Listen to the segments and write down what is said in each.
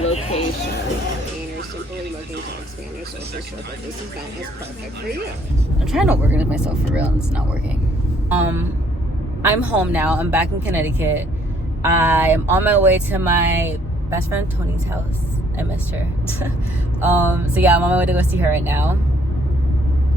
Location. And you're simply looking to expand your social circle. This event is perfect for you. I'm trying to organize myself for real and it's not working. I'm home now. I'm back in Connecticut. I am on my way to my best friend Tony's house. I missed her. So yeah, I'm on my way to go see her right now.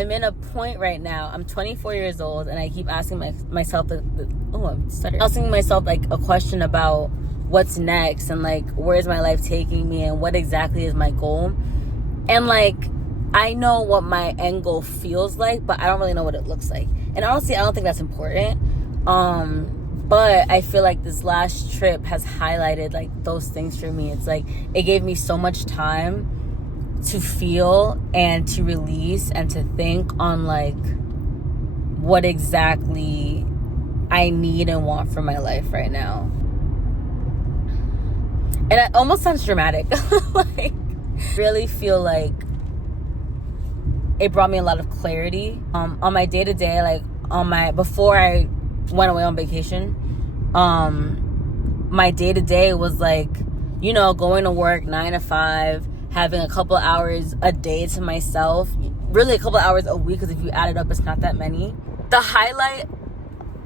I'm in a point right now. I'm 24 years old and I keep asking myself asking myself like a question about what's next and like where's my life taking me and what exactly is my goal. And like I know what my end goal feels like, but I don't really know what it looks like. And honestly, I don't think that's important. But I feel like this last trip has highlighted like those things for me. It's like it gave me so much time to feel and to release and to think on like what exactly I need and want for my life right now. And it almost sounds dramatic. Like really feel like it brought me a lot of clarity on my day-to-day, like before I went away on vacation. My day-to-day was like, you know, going to work 9 to 5, having a couple hours a day to myself, really a couple hours a week, because if you add it up, it's not that many. The highlight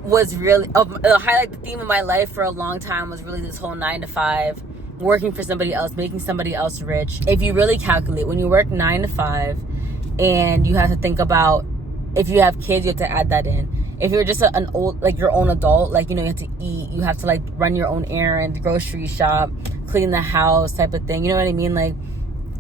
was really, the theme of my life for a long time was really this whole 9 to 5, working for somebody else, making somebody else rich. If you really calculate, when you work 9 to 5, and you have to think about, if you have kids, you have to add that in. If you're just an old, like your own adult, like, you know, you have to eat, you have to like run your own errands, grocery shop, clean the house type of thing. You know what I mean? Like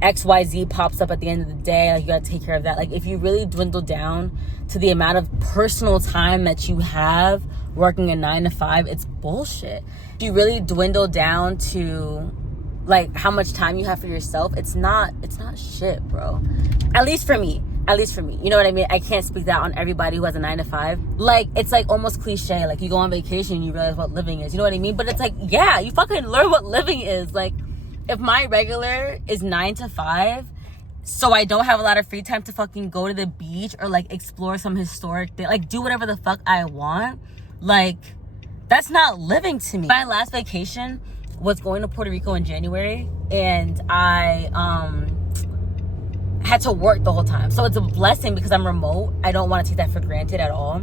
XYZ pops up at the end of the day. Like you got to take care of that. Like if you really dwindle down to the amount of personal time that you have working a 9 to 5, it's bullshit. If you really dwindle down to like how much time you have for yourself, it's not shit, bro. At least for me. You know what I mean? I can't speak that on everybody who has a 9 to 5. Like, it's like almost cliche. Like you go on vacation and you realize what living is. You know what I mean? But it's like, yeah, you fucking learn what living is. Like, if my regular is 9 to 5, so I don't have a lot of free time to fucking go to the beach or like explore some historic thing, like do whatever the fuck I want, like that's not living to me. My last vacation was going to Puerto Rico in January, and I had to work the whole time. So it's a blessing because I'm remote. I don't want to take that for granted at all.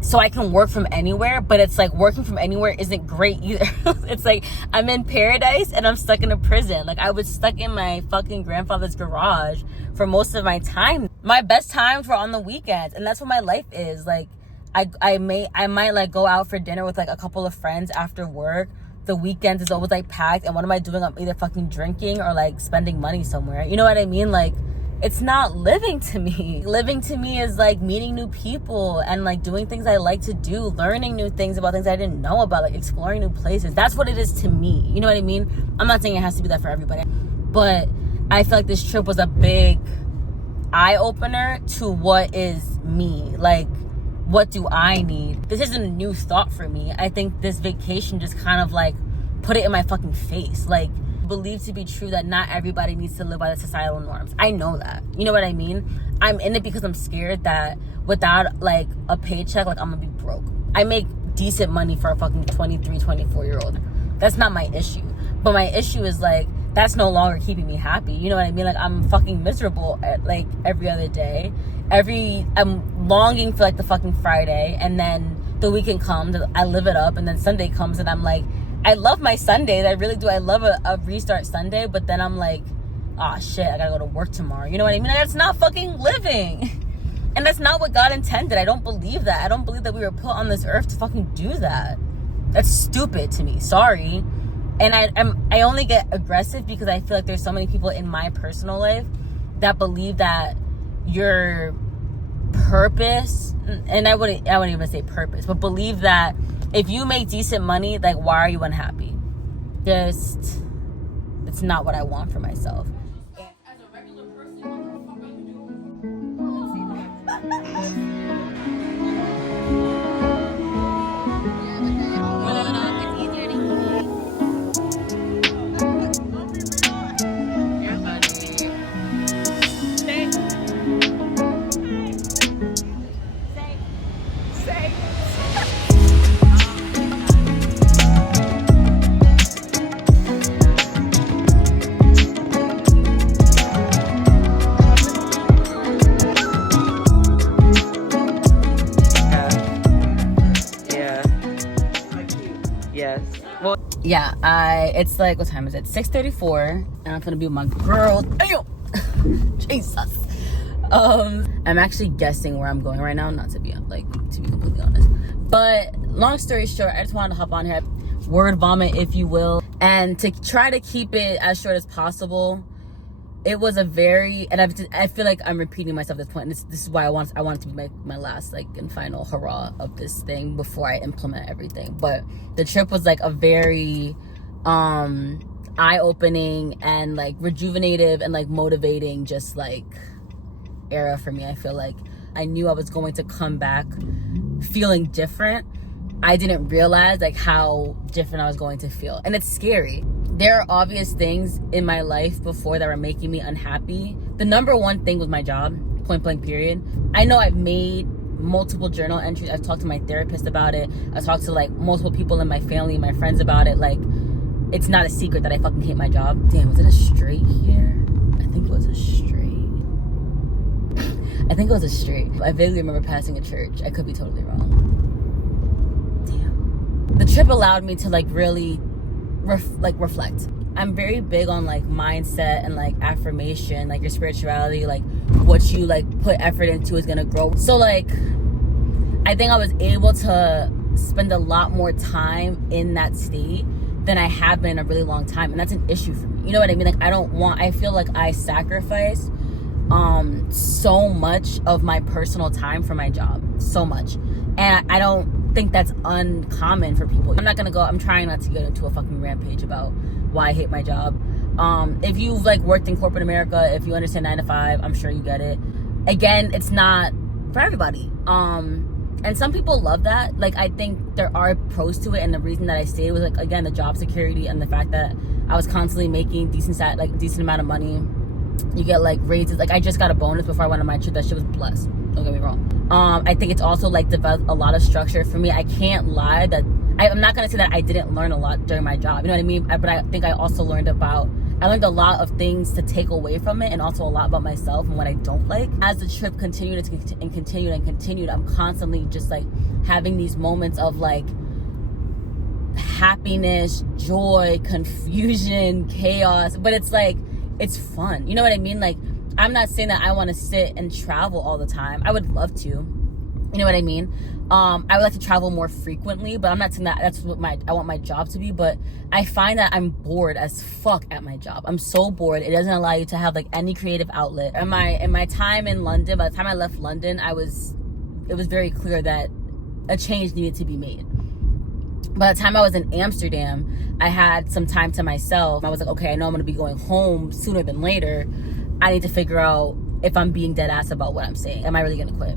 So I can work from anywhere, but it's like working from anywhere isn't great either. It's like I'm in paradise and I'm stuck in a prison. Like I was stuck in my fucking grandfather's garage for most of my time. My best times were on the weekends, and that's what my life is. Like I might like go out for dinner with like a couple of friends after work. The weekends is always like packed, and what am I doing? I'm either fucking drinking or like spending money somewhere. You know what I mean? Like it's not living to me. Living to me is like meeting new people and like doing things I like to do, learning new things about things I didn't know about, like exploring new places. That's what it is to me. You know what I mean? I'm not saying it has to be that for everybody, but I feel like this trip was a big eye opener to what is me. Like, what do I need? This isn't a new thought for me. I think this vacation just kind of like put it in my fucking face. Like, believe to be true that not everybody needs to live by the societal norms. I know that. You know what I mean? I'm in it because I'm scared that without like a paycheck, like I'm gonna be broke. I make decent money for a fucking 23, 24-year-old. That's not my issue. But my issue is like, that's no longer keeping me happy. You know what I mean? Like I'm fucking miserable at, like every other day. I'm longing for like the fucking Friday, and then the weekend comes, I live it up, and then Sunday comes and I'm like, I love my Sundays. I really do. I love a restart Sunday, but then I'm like, oh shit, I gotta go to work tomorrow. You know what I mean? Like, that's not fucking living. And that's not what God intended. I don't believe that. I don't believe that we were put on this earth to fucking do that. That's stupid to me. Sorry. And I only get aggressive because I feel like there's so many people in my personal life that believe that your purpose, and I wouldn't even say purpose, but believe that if you make decent money, like, why are you unhappy? It's not what I want for myself. As a regular person, what the fuck are you doing? Yeah, it's like, what time is it? 6:34, and I'm gonna be with my girl. Ayo! Jesus. I'm actually guessing where I'm going right now, not to be completely honest. But long story short, I just wanted to hop on here, word vomit, if you will, and to try to keep it as short as possible. It was a very, and I feel like I'm repeating myself at this point. And this is why I want it to be my last like and final hurrah of this thing before I implement everything. But the trip was like a very eye-opening and like rejuvenative and like motivating just like era for me. I feel like I knew I was going to come back feeling different. I didn't realize like how different I was going to feel, and it's scary. There are obvious things in my life before that were making me unhappy. The number one thing was my job, point blank period. I know I've made multiple journal entries. I've talked to my therapist about it. I've talked to like multiple people in my family and my friends about it. Like, it's not a secret that I fucking hate my job. Damn, was it a straight here? I think it was a straight. I think it was a straight. I vaguely remember passing a church. I could be totally wrong. Damn. The trip allowed me to like really reflect. I'm very big on like mindset and like affirmation, like your spirituality, like what you like put effort into is gonna grow. So like I think I was able to spend a lot more time in that state than I have been in a really long time, and that's an issue for me. You know what I mean? Like I feel like I sacrifice so much of my personal time for my job, so much, and I don't think that's uncommon for people. I'm trying not to get into a fucking rampage about why I hate my job. If you've like worked in corporate America, if you understand 9 to 5, I'm sure you get it. Again, it's not for everybody. And some people love that. Like, I think there are pros to it, and the reason that I stayed was like, again, the job security and the fact that I was constantly making decent amount of money. You get like raises. Like, I just got a bonus before I went on my trip. That shit was blessed. Don't get me wrong. I think it's also like developed a lot of structure for me. I can't lie that I'm not gonna say that I didn't learn a lot during my job. You know what I mean? But I think I also learned a lot of things to take away from it, and also a lot about myself and what I don't like. As the trip continued and continued, I'm constantly just like having these moments of like happiness, joy, confusion, chaos. But it's like, it's fun. You know what I mean? Like, I'm not saying that I want to sit and travel all the time. I would love to. You know what I mean? I would like to travel more frequently, but I'm not saying that that's what I want my job to be. But I find that I'm bored as fuck at my job. I'm so bored. It doesn't allow you to have like any creative outlet. In my time in London, by the time I left London, it was very clear that a change needed to be made. By the time I was in Amsterdam, I had some time to myself. I was like, okay, I know I'm going to be going home sooner than later. I need to figure out if I'm being dead ass about what I'm saying. Am I really going to quit?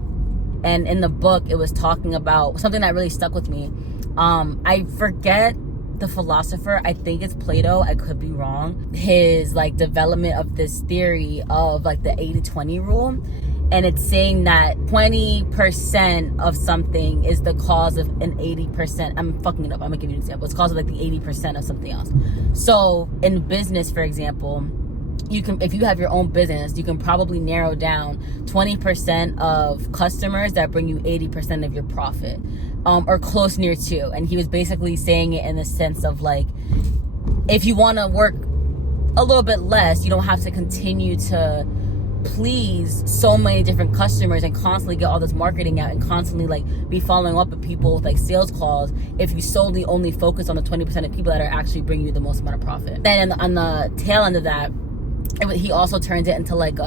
And in the book, it was talking about something that really stuck with me. I forget the philosopher. I think it's Plato. I could be wrong. His like development of this theory of like the 80-20 rule. And it's saying that 20% of something is the cause of an 80%. I'm fucking it up. I'm gonna give you an example. It's cause of like the 80% of something else. So in business, for example, if you have your own business, you can probably narrow down 20% of customers that bring you 80% of your profit, or close near to. And he was basically saying it in the sense of like, if you want to work a little bit less, you don't have to continue to please so many different customers and constantly get all this marketing out and constantly like be following up with people with like sales calls if you solely only focus on the 20% of people that are actually bringing you the most amount of profit. Then on the tail end of that, he also turned it into like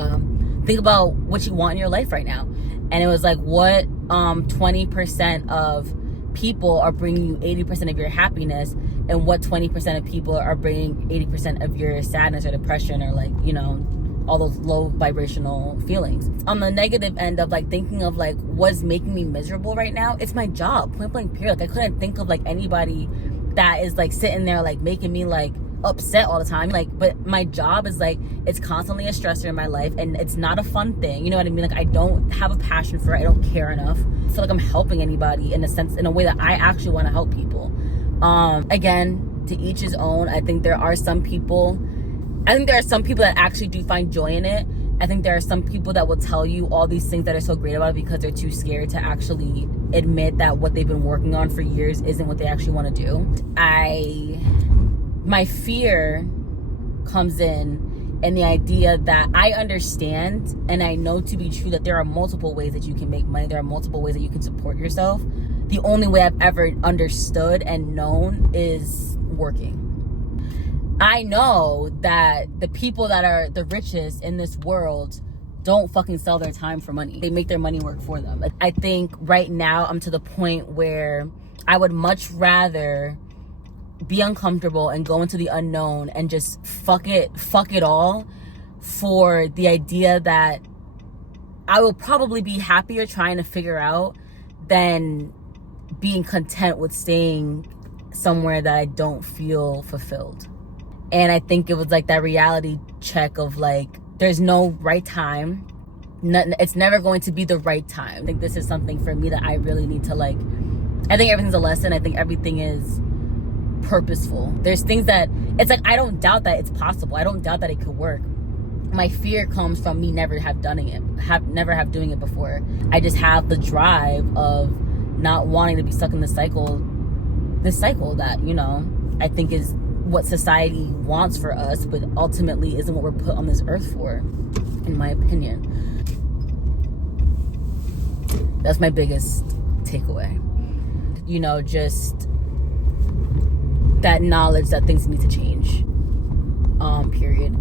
think about what you want in your life right now. And it was like, what 20% of people are bringing you 80% of your happiness, and what 20% of people are bringing 80% of your sadness or depression, or like, you know, all those low vibrational feelings. On the negative end of like thinking of like what's making me miserable right now, it's my job, point blank period. Like, I couldn't think of like anybody that is like sitting there like making me like upset all the time. Like, but my job is like, it's constantly a stressor in my life, and it's not a fun thing. You know what I mean? Like, I don't have a passion for it. I don't care enough. I feel like I'm helping anybody in a sense, in a way that I actually want to help people. Again, to each his own. I think there are some people that actually do find joy in it, I think there are some people that will tell you all these things that are so great about it because they're too scared to actually admit that what they've been working on for years isn't what they actually want to do. My fear comes in the idea that I understand and I know to be true that there are multiple ways that you can make money. There are multiple ways that you can support yourself. The only way I've ever understood and known is working. I know that the people that are the richest in this world don't fucking sell their time for money. They make their money work for them. I think right now I'm to the point where I would much rather be uncomfortable and go into the unknown and just fuck it all for the idea that I will probably be happier trying to figure out than being content with staying somewhere that I don't feel fulfilled. And I think it was like that reality check of like, there's no right time. It's never going to be the right time. I think this is something for me that I really need to like, I think everything's a lesson. I think everything is purposeful. There's things that, it's like, I don't doubt that it's possible. I don't doubt that it could work. My fear comes from me never doing it before. I just have the drive of not wanting to be stuck in this cycle that, you know, I think is what society wants for us, but ultimately isn't what we're put on this earth for, in my opinion. That's my biggest takeaway. You know, just that knowledge that things need to change, period.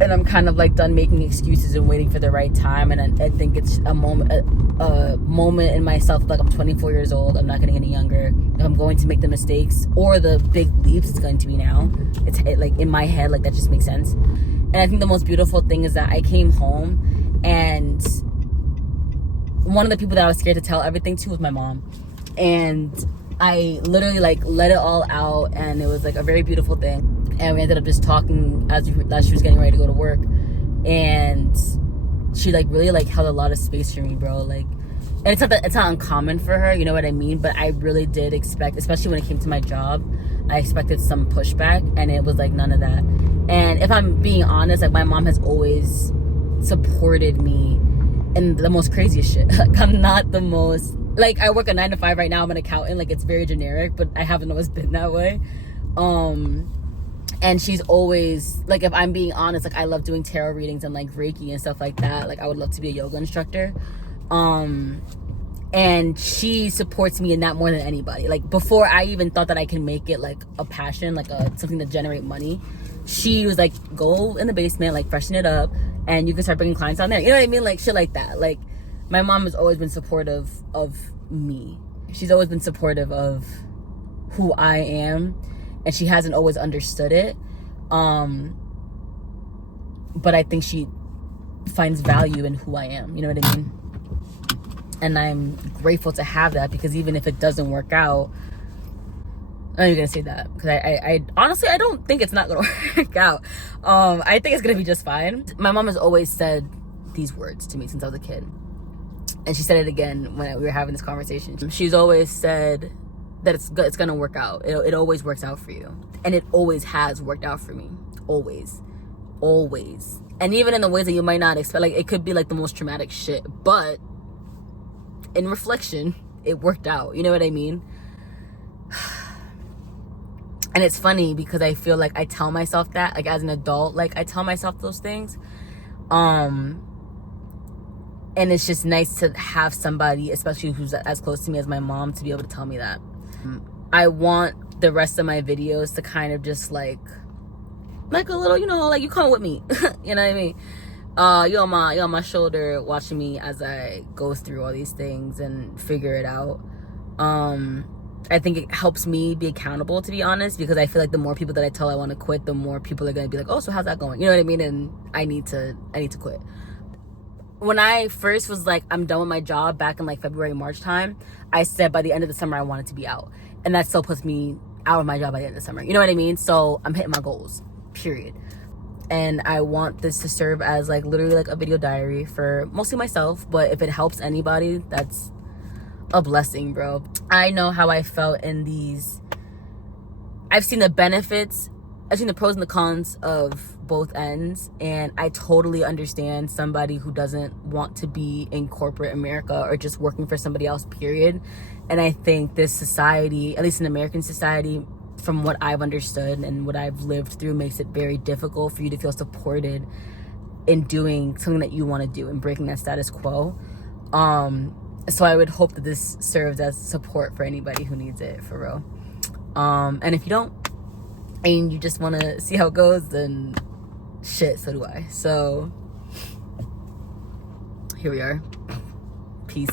And I'm kind of like done making excuses and waiting for the right time. And I think it's a moment in myself, like I'm 24 years old. I'm not getting any younger. If I'm going to make the mistakes or the big leaps, it's going to be now. It's like in my head, like that just makes sense. And I think the most beautiful thing is that I came home and one of the people that I was scared to tell everything to was my mom. And I literally like let it all out, and it was like a very beautiful thing. And we ended up just talking as she was getting ready to go to work, and she like really like held a lot of space for me, bro. Like, and it's not uncommon for her, you know what I mean? But I really did expect, especially when it came to my job, I expected some pushback, and it was like none of that. And if I'm being honest, like my mom has always supported me in the most craziest shit. Like I'm not the most, like I work a 9 to 5 right now. I'm an accountant. Like it's very generic, but I haven't always been that way. And she's always, like, if I'm being honest, like, I love doing tarot readings and, like, Reiki and stuff like that. Like, I would love to be a yoga instructor. And she supports me in that more than anybody. Like, before I even thought that I can make it, like, a passion, like, something to generate money, she was like, go in the basement, like, freshen it up, and you can start bringing clients on there. You know what I mean? Like, shit like that. Like, my mom has always been supportive of me. She's always been supportive of who I am. And she hasn't always understood it. But I think she finds value in who I am. You know what I mean? And I'm grateful to have that, because even if it doesn't work out, I'm not even going to say that. Because I honestly, I don't think it's not going to work out. I think it's going to be just fine. My mom has always said these words to me since I was a kid. And she said it again when we were having this conversation. She's always said that it's gonna work out. It always works out for you, and it always has worked out for me. Always. And even in the ways that you might not expect, like it could be like the most traumatic shit, but in reflection, it worked out. You know what I mean? And it's funny because I feel like I tell myself that, like as an adult, like I tell myself those things, and it's just nice to have somebody, especially who's as close to me as my mom, to be able to tell me that. I want the rest of my videos to kind of just like a little, you know, like you come with me. You know what I mean? You're on my shoulder watching me as I go through all these things and figure it out. I think it helps me be accountable, to be honest, because I feel like the more people that I tell I want to quit, the more people are going to be like, oh, so how's that going? You know what I mean? And I need to quit. When I first was like, I'm done with my job back in like February, March time, I said by the end of the summer, I wanted to be out. And that still puts me out of my job by the end of the summer. You know what I mean? So I'm hitting my goals, period. And I want this to serve as like literally like a video diary for mostly myself. But if it helps anybody, that's a blessing, bro. I know how I felt in these. I've seen the benefits I've seen the pros and the cons of both ends, and I totally understand somebody who doesn't want to be in corporate America or just working for somebody else, period. And I think this society, at least in American society, from what I've understood and what I've lived through, makes it very difficult for you to feel supported in doing something that you want to do and breaking that status quo. So I would hope that this serves as support for anybody who needs it, for real. And if you don't, and you just want to see how it goes, then shit, so do I. So here we are. Peace.